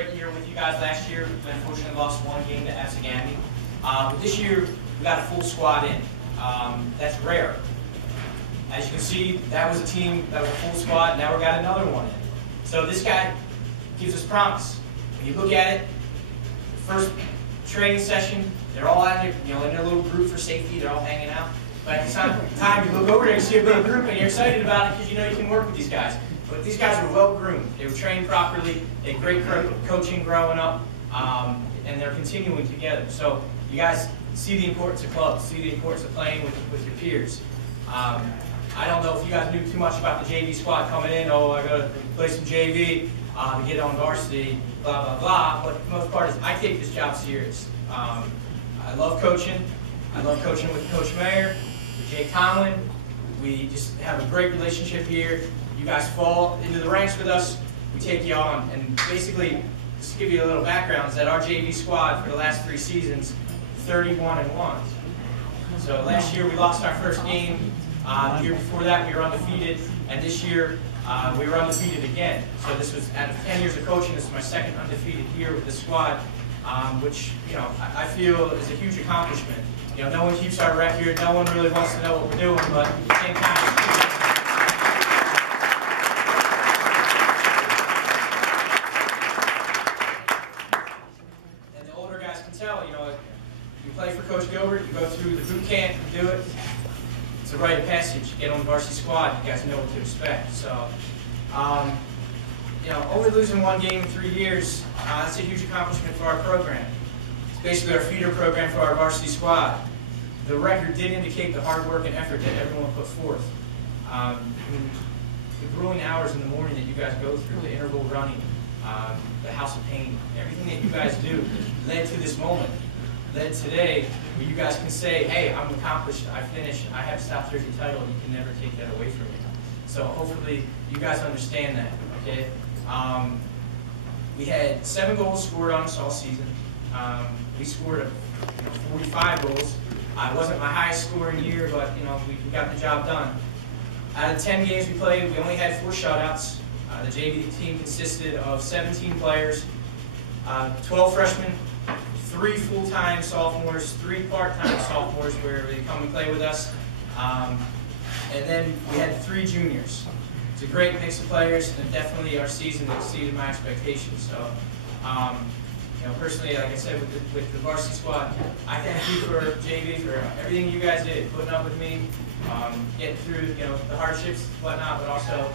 great year with you guys last year. We unfortunately lost one game to Absegami. But this year, we got a full squad in. That's rare. As you can see, that was a team that was a full squad. Now we got another one in. So this guy gives us promise. When you look at it, first training session, they're all out there, in their little group for safety. They're all hanging out. But at the same time, you look over there and see a big group, and you're excited about it because you know you can work with these guys. But these guys were well groomed. They were trained properly. They had great coaching growing up, and they're continuing together. So you guys see the importance of clubs, see the importance of playing with your peers. I don't know if you guys knew too much about the JV squad coming in. Oh, I got to play some JV to get on varsity, blah, blah, blah. But the most part is I take this job serious. I love coaching. I love coaching with Coach Mayer, with Jake Tomlin. We just have a great relationship here. You guys fall into the ranks with us, we take you on. And basically, just to give you a little background, is that our JV squad for the last 3 seasons, 31-1. So last year we lost our first game. The year before that we were undefeated, and this year we were undefeated again. So this was, out of 10 years of coaching, this is my second undefeated year with the squad, which I feel is a huge accomplishment. No one keeps our record, no one really wants to know what we're doing, but at the same time. And the older guys can tell, you play for Coach Gilbert, you go through the boot camp, you do it. It's a rite of passage. You get on the varsity squad, you guys know what to expect. So, only losing 1 game in 3 years, that's a huge accomplishment for our program. It's basically our feeder program for our varsity squad. The record did indicate the hard work and effort that everyone put forth. The grueling hours in the morning that you guys go through, the interval running, the house of pain, everything that you guys do led to this moment. Led today where you guys can say, hey, I'm accomplished, I finished, I have a South Jersey title, and you can never take that away from me. So hopefully you guys understand that, okay? We had 7 goals scored on us all season. We scored 45 goals. It wasn't my highest scoring year, but we got the job done. Out of 10 games we played, we only had 4 shutouts. The JV team consisted of 17 players, 12 freshmen, 3 full-time sophomores, 3 part-time sophomores where they come and play with us, and then we had 3 juniors. It's a great mix of players, and definitely our season exceeded my expectations. So, personally, like I said, with the varsity squad, I thank you for JV for everything you guys did, putting up with me, getting through the hardships, whatnot, but also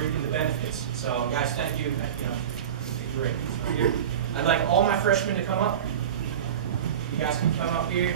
reaping the benefits. So, guys, thank you. Great. I'd like all my freshmen to come up. You guys can come up here.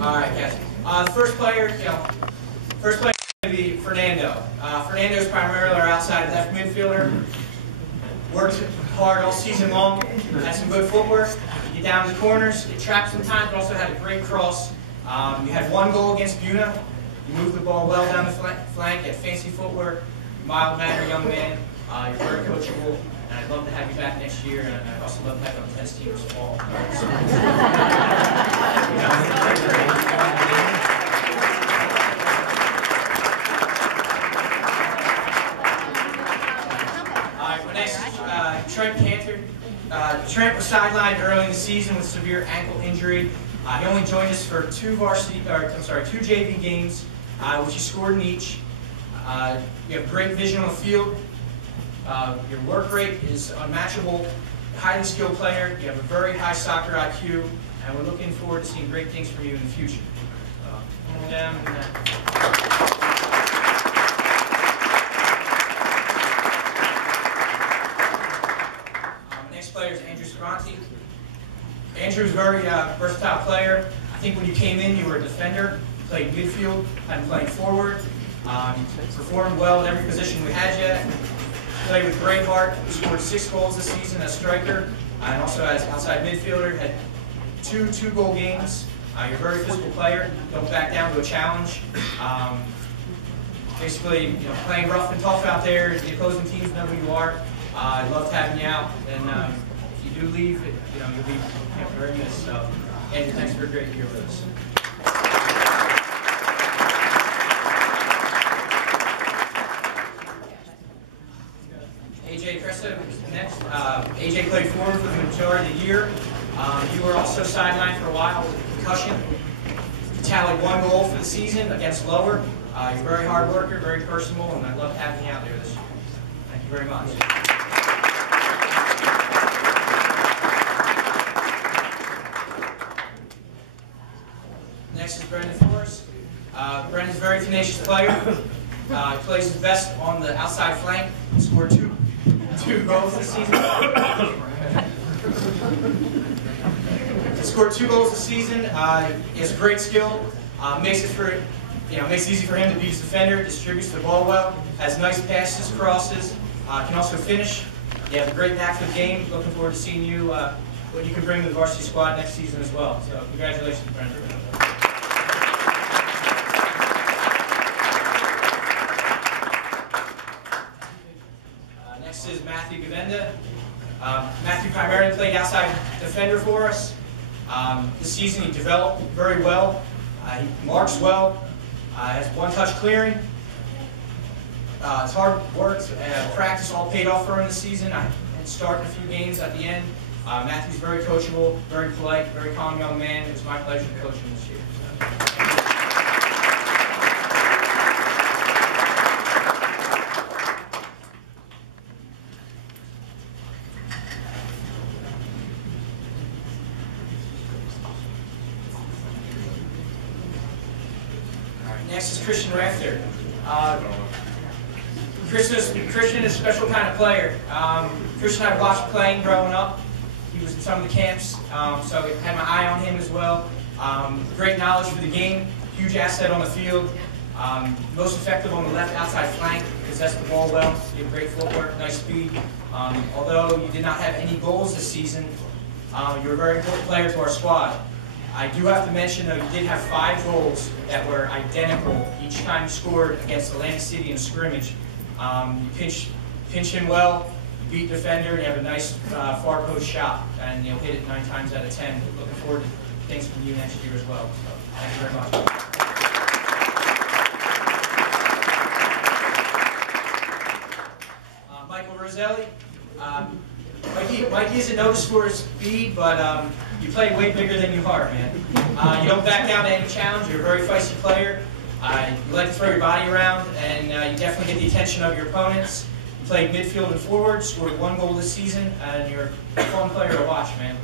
All right, guys. The first player is going to be Fernando. Fernando is primarily our outside left midfielder. Works hard all season long. Has some good footwork. You get down to the corners. It traps sometimes, but also had a great cross. You had 1 goal against Buna. You moved the ball well down the flank. You had fancy footwork. Mild-mannered young man. You're very coachable. And I'd love to have you back next year, and I'd also love to have you on the test team this fall. Trent Cantor. Trent was sidelined early in the season with severe ankle injury. He only joined us for 2 JV games, which he scored in each. You have great vision on the field. Your work rate is unmatchable. Highly skilled player. You have a very high soccer IQ, and we're looking forward to seeing great things from you in the future. Next player is Andrew Scaronti. Andrew is a very versatile player. I think when you came in, you were a defender, played midfield, had been playing forward. Performed well in every position we had yet. Played with great heart. Scored 6 goals this season as striker, and also as outside midfielder. Had two 2-goal games. You're a very physical player. Don't back down to a challenge. Basically, playing rough and tough out there. The opposing teams know who you are. I loved having you out, and if you do leave, you'll be very missed. So, Andrew, thanks for a great year with us. AJ Cressa is next. AJ played forward for the majority of the year. You were also sidelined for a while with a concussion. You tallied 1 goal for the season against Lower. You're a very hard worker, very personable, and I love having you out there this year. Thank you very much. Next is Brendan Forrest. Brendan's a very tenacious player. He plays his best on the outside flank. He scored two goals this season. He scored 2 goals this season. He has great skill. Makes it easy for him to beat his defender. Distributes the ball well. Has nice passes, crosses. Can also finish. You have a great knack for the game. Looking forward to seeing you what you can bring to the varsity squad next season as well. So congratulations, Brendan. Next is Matthew Gavenda. Matthew primarily played outside defender for us. This season he developed very well. He marks well. Has 1-touch clearing. His hard work, practice all paid off for him this season. I had started a few games at the end. Matthew's very coachable, very polite, very calm young man. It was my pleasure to coach him this year. Next is Christian Rafter. Christian is a special kind of player. Christian I watched playing growing up. He was in some of the camps, so I had my eye on him as well. Great knowledge for the game, huge asset on the field. Most effective on the left outside flank, possessed the ball well. You have great footwork, nice speed. Although you did not have any goals this season, you're a very important player to our squad. I do have to mention, though, you did have 5 goals that were identical each time you scored against Atlantic City in a scrimmage. You pinch him well, you beat defender, you have a nice far post shot, and you'll hit it 9 times out of 10. Looking forward to things from you next year as well. So, thank you very much. Michael Roselli. Mikey isn't noticed for his speed, but you play way bigger than you are, man. You don't back down to any challenge. You're a very feisty player. You like to throw your body around, and you definitely get the attention of your opponents. You played midfield and forward, scored 1 goal this season, and you're a fun player to watch, man.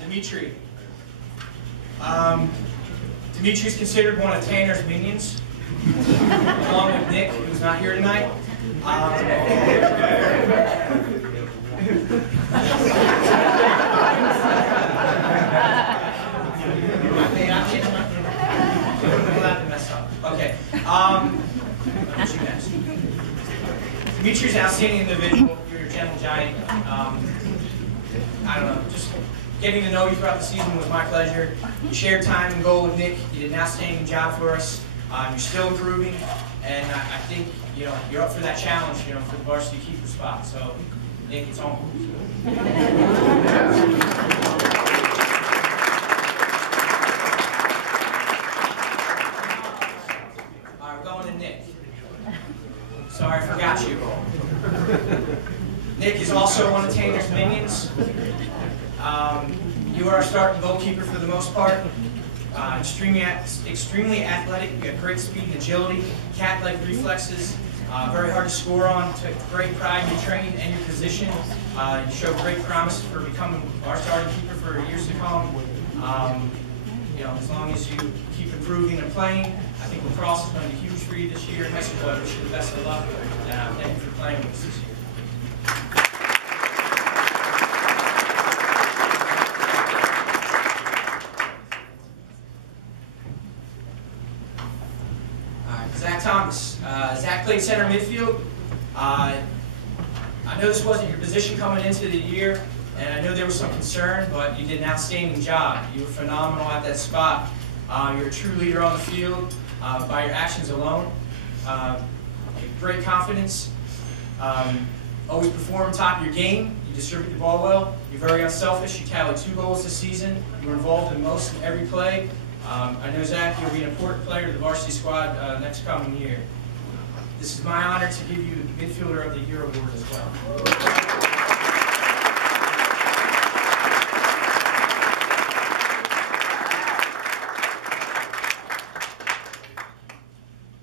Dimitri. Dimitri's considered one of Tanner's minions, along with Nick, who's not here tonight. Okay. What's you next? Dimitri's an outstanding individual. You're a gentle giant. I don't know, just getting to know you throughout the season was my pleasure. You shared time and goal with Nick. You did an outstanding job for us. You're still improving, and I think you're up for that challenge, for the varsity keeper spot. So, Nick, it's on. All right, we're going to Nick. Sorry, I forgot you. Nick is also one of Tanner's minions. You are our starting goalkeeper for the most part. Extremely athletic. You have great speed and agility, cat-like reflexes. Very hard to score on. Took great pride in your training and your position. You show great promise for becoming our starting keeper for years to come. As long as you keep improving and playing, I think lacrosse is going to be huge for you this year. I wish you the best of luck. Thank you for playing with us this year. played center midfield. I know this wasn't your position coming into the year, and I know there was some concern, but you did an outstanding job. You were phenomenal at that spot. You're a true leader on the field by your actions alone. Great confidence. Always perform top of your game. You distribute the ball well. You're very unselfish. You tallied 2 goals this season. You were involved in most of every play. I know, Zach, you'll be an important player to the varsity squad next coming year. This is my honor to give you the Midfielder of the Year award as well.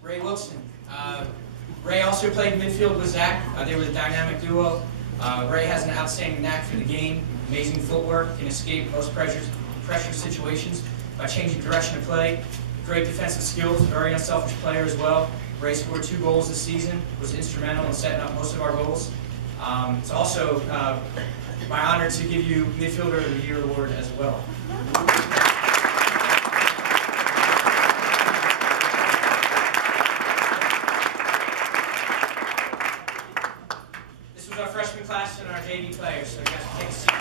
Ray Wilson. Ray also played midfield with Zach. They were the dynamic duo. Ray has an outstanding knack for the game, amazing footwork, can escape most pressure situations by changing direction of play. Great defensive skills, very unselfish player as well. Ray scored 2 goals this season, was instrumental in setting up most of our goals. It's also my honor to give you Midfielder of the Year award as well. This was our freshman class and our JV players, so you guys can take a seat.